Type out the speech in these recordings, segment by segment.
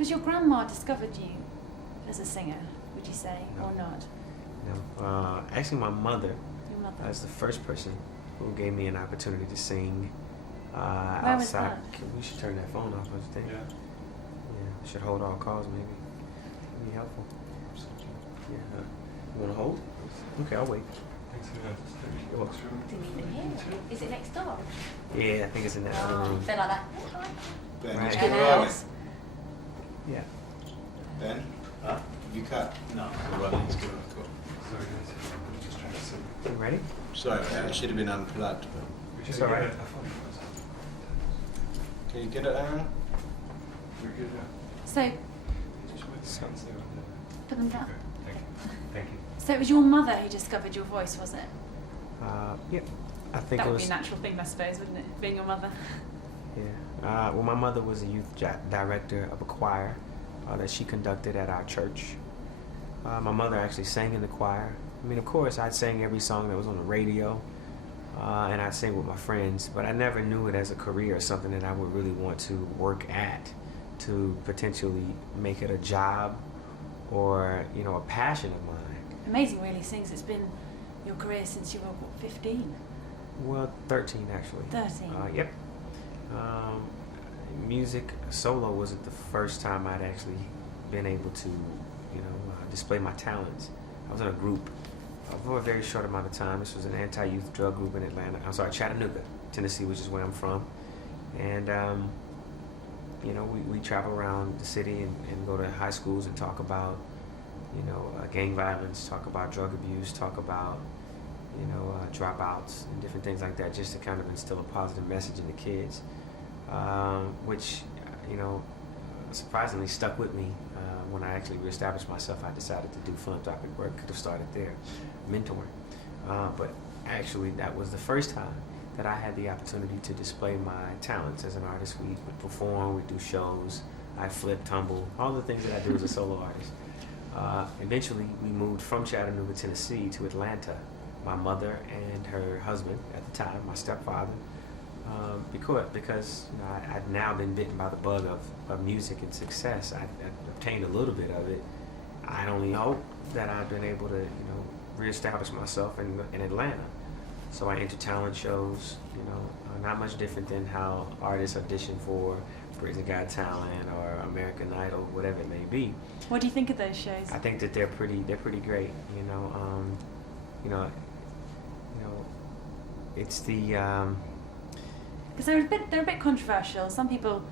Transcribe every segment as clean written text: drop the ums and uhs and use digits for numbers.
Was your grandma discovered you as a singer, would you say, No. or not? No. Actually, my mother Your mother. was the first person who gave me an opportunity to sing Where outside. was that? We should turn that phone off, I think. Yeah. Yeah, should hold all calls, maybe. That'd be helpful. Yeah. You want to hold? Okay, I'll wait. You're welcome. Didn't even hear it. Is it next door? Yeah, I think it's in that other room. They're like that. Ben, Right. let's And get rolling. else. Yeah. Ben, Huh? you cut. No. We're rolling. Let's get rolling. Cool. Sorry, guys. I'm just trying to sing. You ready? Sorry, man. It should have been unplugged. But It's all right. can you get it, Aaron? We're good now. So, Just wait a So- second, stay on there. put them down. Thank you. Thank you. So it was your mother who discovered your voice, was it? Yeah. I think That it would was. be a natural thing, I suppose, wouldn't it? Being your mother. Yeah. Well, my mother was a youth director of a choir that she conducted at our church. My mother actually sang in the choir. I mean, of course, I'd sing every song that was on the radio, and I'd sing with my friends, but I never knew it as a career or something that I would really want to work at, to potentially make it a job or, a passion of mine. Amazing, really, since it's been your career since you were, what, 15? Well, 13 actually. 13. Yep. Music solo wasn't the first time I'd actually been able to, display my talents. I was in a group for a very short amount of time. This was an anti-youth drug group in Chattanooga, Tennessee, which is where I'm from. And, we travel around the city and go to high schools and talk about, gang violence, talk about drug abuse, talk about, dropouts and different things like that, just to kind of instill a positive message in the kids, which, surprisingly stuck with me. When I actually reestablished myself, I decided to do philanthropic work. Could have started there, mentoring. But actually, that was the first time that I had the opportunity to display my talents as an artist. We would perform, we'd do shows, I flip, tumble, all the things that I do as a solo artist. Eventually, we moved from Chattanooga, Tennessee to Atlanta. My mother and her husband at the time, my stepfather, because I'd now been bitten by the bug of music and success. I'd obtained a little bit of it. I only hope that I've been able to, reestablish myself in Atlanta. So I enter talent shows, not much different than how artists audition for Britain's Got Talent or American Idol, whatever it may be. What do you think of those shows? I think that they're pretty great. It's the Because they're a bit controversial. Some people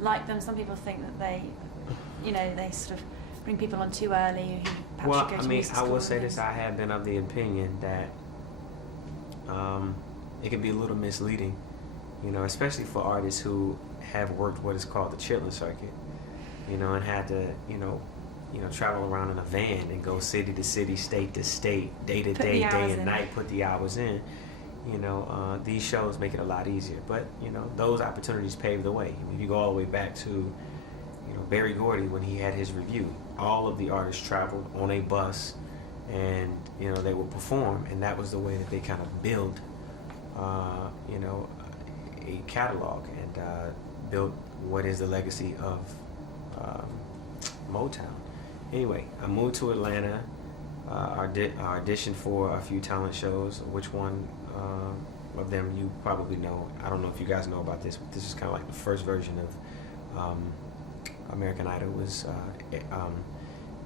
like them. Some people think that they sort of bring people on too early who perhaps well, should go I to mean, music I school will and say this: things. I have been of the opinion that it can be a little misleading, especially for artists who have worked what is called the chitlin circuit, and had to, travel around in a van and go city to city, state to state, day to Put day, the day hours and in. night, put the hours in. These shows make it a lot easier. But, those opportunities pave the way. I mean, you go all the way back to, Berry Gordy when he had his review. All of the artists traveled on a bus and, they would perform. And that was the way that they kind of build, a catalog and built what is the legacy of Motown. Anyway, I moved to Atlanta. Auditioned for a few talent shows. Which one of them you probably know? I don't know if you guys know about this, but this is kind of like the first version of American Idol. Was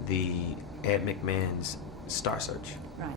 the Ed McMahon's Star Search. Right.